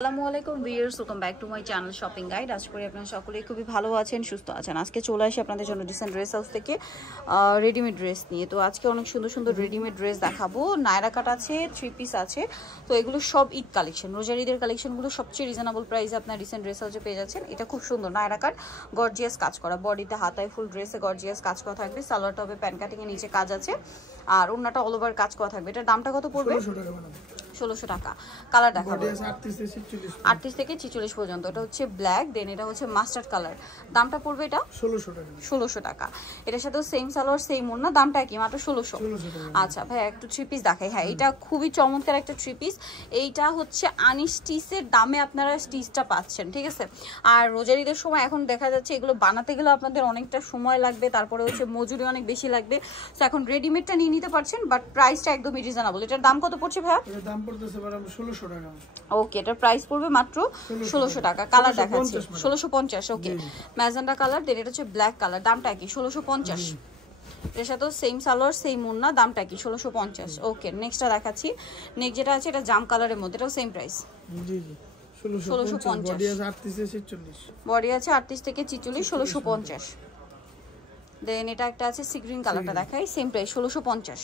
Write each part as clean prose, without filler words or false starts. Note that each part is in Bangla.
আসসালামু আলাইকুম viewers, welcome back to my channel shopping guide. আশা করি আপনারা সকলেই খুবই ভালো আছেন, সুস্থ আছেন। আজকে চলে আসি আপনাদের জন্য ডিসেন্ট ড্রেস হাউস থেকে রেডিমেড ড্রেস নিয়ে। তো আজকে অনেক সুন্দর সুন্দর রেডিমেড ড্রেস দেখাবো। নায়রা কাট আছে, 3 পিস আছে। তো এগুলো সব ঈদ কালেকশন, রোজার ঈদের কালেকশনগুলো সবচেয়ে রিজনেবল প্রাইসে আপনার ডিসেন্ট ড্রেস হাউসে পেয়ে যাচ্ছেন। এটা খুব সুন্দর নায়রা কাট, গর্জিয়াস কাজ করা, বডিতে হাতায় ফুল ড্রেসে গর্জিয়াস কাজ করা থাকবে। সালোয়ারটা হবে প্যান কাটিং এর নিচে কাজ আছে, আর ওন্নাটা অল ওভার কাজ করা থাকবে। এটার দামটা কত পড়বে? 1600 টাকা। কালার দেখাবো 38 থেকে 46 পর্যন্ত। এটা হচ্ছে ব্ল্যাক, দেন এটা হচ্ছে মাস্টার্ড কালার। দামটা পড়বে এটা 1600 টাকা। এটার সাথেও সেম সালোয়ার সেম ওড়না, দামটা কি? মাত্র 1600। আচ্ছা ভাই, একটু 3 পিস দেখাই। হ্যাঁ, এটা খুবই চমৎকার একটা 3 পিস। এইটা হচ্ছে আনস্টিচের দামে আপনারা স্টিচটা পাচ্ছেন, ঠিক আছে। আর রোজার ঈদের সময় এখন দেখা যাচ্ছে এগুলো বানাতে গেলে আপনাদের অনেকটা সময় লাগবে, তারপরে হচ্ছে মজুরি অনেক বেশি লাগবে। তো এখন রেডিমেডটা নিয়ে নিতে পারছেন, বাট প্রাইসটা একদমই রিজনেবল। এটার দাম কত পড়ছে ভাইয়া? এর দাম পড়তেছে বড় 1600 টাকা। ওকে, এটার প্রাইস পড়বে মাত্র 1600 টাকা। কালার দেখাচ্ছি 1650। ওকে, ম্যাজেন্ডা কালার, দেন এটা হচ্ছে ব্ল্যাক কালার। দামটা কি? 1650। এর সাথেও সেম সালোয়ার সেম ওড়না, দামটা কি? 1650। ওকে, নেক্সটটা দেখাচ্ছি। নেক্সট যেটা আছে এটা জাম কালারের মধ্যে, এটাও সেম প্রাইস। জি জি 1650। বডি আছে 38 থেকে 46। বডি আছে 38 থেকে 46, 1650। দেন এটা একটা আছে সি গ্রিন কালারটা দেখাই, সেম প্রাইস 1650।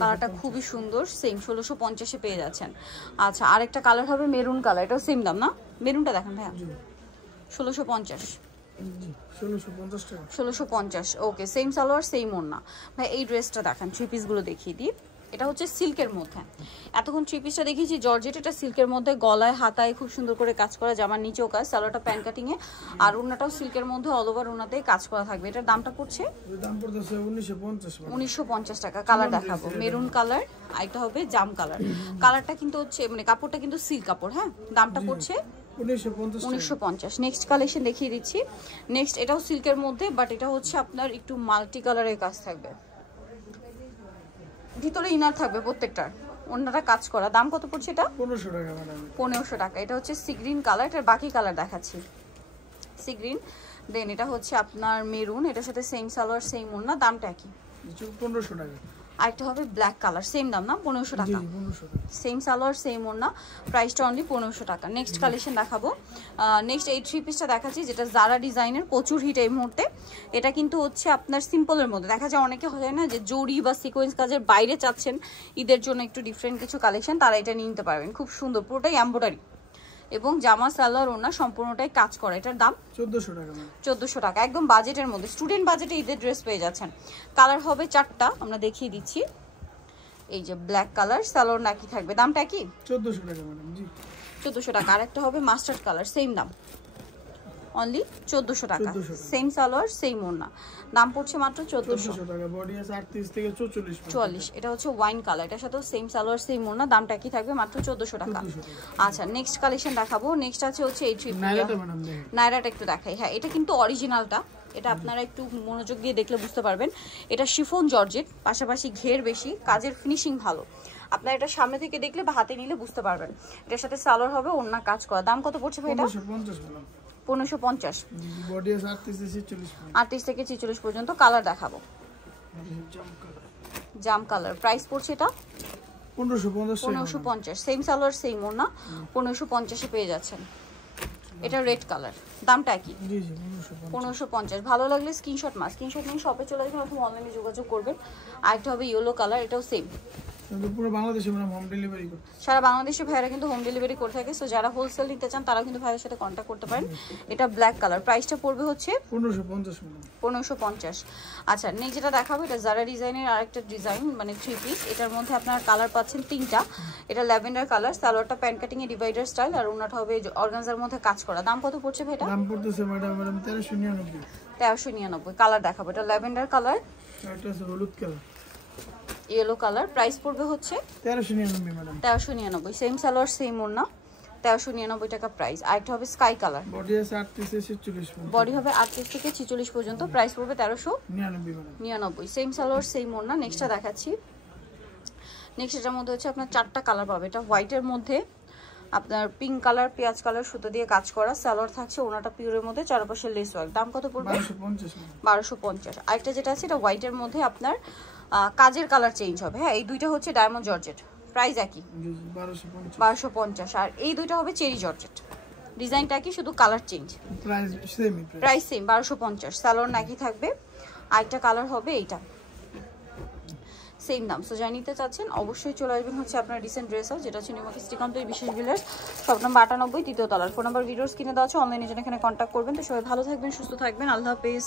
কালারটা খুবই সুন্দর, সেম 1650 এ পেয়ে যাচ্ছেন। আচ্ছা, আরেকটা কালার হবে মেরুন কালার, এটাও সেম দাম না? মেরুনটা দেখেন ভাইয়া, 1650। 1650 টাকা। 1650। ওকে, সেম সালোয়ার সেম ওড়না। ভাই এই ড্রেসটা দেখেন, 3 পিসগুলো দেখিয়ে দিই। এটা হচ্ছে সিল্কের মধ্যে। এতক্ষণ 3 পিসটা দেখিয়েছি জর্জেট, এটা সিল্কের মধ্যে, গলায় হাতায় খুব সুন্দর করে কাজ করা, জামার নিচেও কাজ, সালোয়ারটা প্যান কাটিং এ, আর ওড়নাটাও সিল্কের মধ্যে, অল ওভার ওড়নাতেই কাজ করা থাকবে। এটার দামটা পড়ছে? এর দাম পড়তেছে 1950। 1950 টাকা। কালার দেখাবো মেরুন কালার, আর এটা হবে জাম কালার। কালারটা কিন্তু হচ্ছে মানে কাপড়টা কিন্তু সিল্ক কাপড়। হ্যাঁ, দামটা পড়ছে 1950। নেক্সট কালেকশন দেখিয়ে দিচ্ছি। নেক্সট এটাও সিল্কের মধ্যে, বাট এটা হচ্ছে আপনার একটু মাল্টি কালারের কাজ থাকবে, ভিতরে ইনার থাকবে প্রত্যেকটার, অন্যটা কাজ করা। দাম কত পড়ছে এটা? 1500 টাকা ম্যাডাম। 1500 টাকা। এটা হচ্ছে সি গ্রিন কালার, এটার বাকি কালার দেখাচ্ছি। সি গ্রিন, দেন এটা হচ্ছে আপনার মেরুন, এটার সাথে সেম সালোয়ার সেম ওড়না, দামটা কি? 1500 টাকা। আরেকটা হবে ব্ল্যাক কালার, সেম দাম না? 1500 টাকা। সেম সালোয়ার সেম ওড়না, প্রাইসটা অনলি 1500 টাকা। নেক্সট কালেকশন দেখাবো। নেক্সট এই 3 পিসটা দেখাচ্ছি, যেটা জারা ডিজাইনের, প্রচুর হিট এই মুহূর্তে। এটা কিন্তু হচ্ছে আপনার সিম্পলের মধ্যে। দেখা যায় অনেকে হয় না যে জরি বা সিকোয়েন্স কাজের বাইরে চাচ্ছেন ঈদের জন্য একটু ডিফারেন্ট কিছু কালেকশন, তারা এটা নিয়ে নিতে পারবেন। খুব সুন্দর, পুরোটাই এমব্রয়ডারি এবং জামা সালোয়ার ওড়না সম্পূর্ণটাই কাজ করা। এটার দাম 1400 টাকা। 1400 টাকা, একদম বাজেটের মধ্যে, স্টুডেন্ট বাজেটে ঈদের ড্রেস পেয়ে যাচ্ছেন। কালার হবে 4টা, আমরা দেখিয়ে দিচ্ছি। এই যে ব্ল্যাক কালার, সালোয়ার নাকি থাকবে, দামটা কি? 1400 টাকা ম্যাডাম। জি 1400 টাকা। আর একটা হবে মাস্টার্ড কালার, সেম দাম, অনলি 1400 টাকা। সেম সালোয়ার সেম ওড়না, দাম পড়ছে মাত্র 1400 টাকা। বডি আছে 38 থেকে 44। এটা হচ্ছে ওয়াইন কালার, এটার সাথে সেম সালোয়ার সেম ওড়না, দামটা কি থাকবে? মাত্র 1400 টাকা। আচ্ছা, নেক্সট কালেকশন দেখাবো। নেক্সট আছে হচ্ছে এই ট্রিপ নায়রাটা একটু দেখাই। হ্যাঁ, এটা কিন্তু অরিজিনালটা, এটা আপনারা একটু মনোযোগ দিয়ে দেখলে বুঝতে পারবেন। এটা শিফন জর্জেট, পাশাপাশি ঘের বেশি, কাজের ফিনিশিং ভালো। আপনারা এটা সামনে থেকে দেখলে বা হাতে নিলে বুঝতে পারবেন। এটার সাথে সালোয়ার হবে, ওড়না কাজ করা। দাম কত পড়ছে ভাই এটা? 1550। বডি আছে 38 থেকে 46। 38 থেকে 46 পর্যন্ত। কালার দেখাবো জাম কালার, প্রাইস পড়ছে এটা 1550। সেম সালোয়ার সেম ওড়না, 1550 এ পেয়ে যাচ্ছেন। এটা রেড কালার, দামটা কি? 1550। ভালো লাগলে স্ক্রিনশট নিয়ে শপে চলে যাবেন অথবা অনলাইনে যোগাযোগ করবেন। আরেকটা হবে ইয়েলো কালার, এটাও সেম। পুরো বাংলাদেশে ম্যাডাম হোম ডেলিভারি করে, সারা বাংলাদেশে ভাইরা কিন্তু হোম ডেলিভারি করে থাকে। সো যারা হোলসেল নিতে চান তারা কিন্তু ভাইয়ের সাথে কন্ট্যাক্ট করতে পারেন। এটা ব্ল্যাক কালার, প্রাইসটা পড়বে হচ্ছে 1550। আচ্ছা, নেক্সট যেটা দেখাবো, এটা জারা ডিজাইনের আরেকটা ডিজাইন, মানে 3 পিস। এটার মধ্যে আপনারা কালার পাচ্ছেন 3টা। এটা ল্যাভেন্ডার কালার, সালোয়ারটা প্যান কাটিং এ ডিভাইডার স্টাইল, আর ওনাটা হবে অর্গানজার মধ্যে কাজ করা। দাম কত পড়ছে ভাই এটা? দাম পড়তেছে ম্যাডাম 1399। 1399। কালার দেখাবো, এটা ল্যাভেন্ডার কালার, এটা আছে হলুদ কালার, ইয়েলো কালার। প্রাইস পড়বে হচ্ছে 1399 ম্যাডাম। 1399। সেম সালোয়ার সেম ওড়না, 1399 টাকা প্রাইস। আরেকটা হবে স্কাই কালার, বডি আছে 38 থেকে 46। বডি হবে 38 থেকে 46 পর্যন্ত, প্রাইস পড়বে 1399। সেম সালোয়ার সেম ওড়না। নেক্সটটা দেখাচ্ছি। নেক্সট এটার মধ্যে হচ্ছে আপনার 4টা কালার পাবে। এটা হোয়াইটের মধ্যে আপনার পিঙ্ক কালার, পেঁয়াজ কালার সুতো দিয়ে কাজ করা, সালোয়ার থাকছে, ওনাটা পিওরের মধ্যে, চারপাশে লেস ওয়ার্ক। দাম কত পড়বে? 1250। আরেকটা যেটা আছে এটা হোয়াইটের মধ্যে আপনার কাজের কালার চেঞ্জ হবে। হ্যাঁ, এই দুইটা হচ্ছে ডায়মন্ড জর্জেট, প্রাইস একই 1250। আর এই দুইটা হবে চেরি জর্জেট, ডিজাইনটা কি, শুধু colour change, price same 1250। Salwar নাকি থাকবে, আরেকটা কালার হবে এইটা, সেম দাম। সো যারা নিতে চাচ্ছেন অবশ্যই চলে আসবেন হচ্ছে আপনার রিসেন্ট ড্রেস হাউস, যেটা হচ্ছে নিউ মার্কেট সিটি কমপ্লেক্স বিশেষ জুয়েলার্স, শপ নম্বর 98, তৃতীয় তলার। ফোন নাম্বার ভিডিওস কিনে দেওয়া আছে, অনলাইনে জন্য এখানে কন্ট্যাক্ট করবেন। তো সবাই ভালো থাকবেন, সুস্থ থাকবেন, আল্লাহ হাফেজ।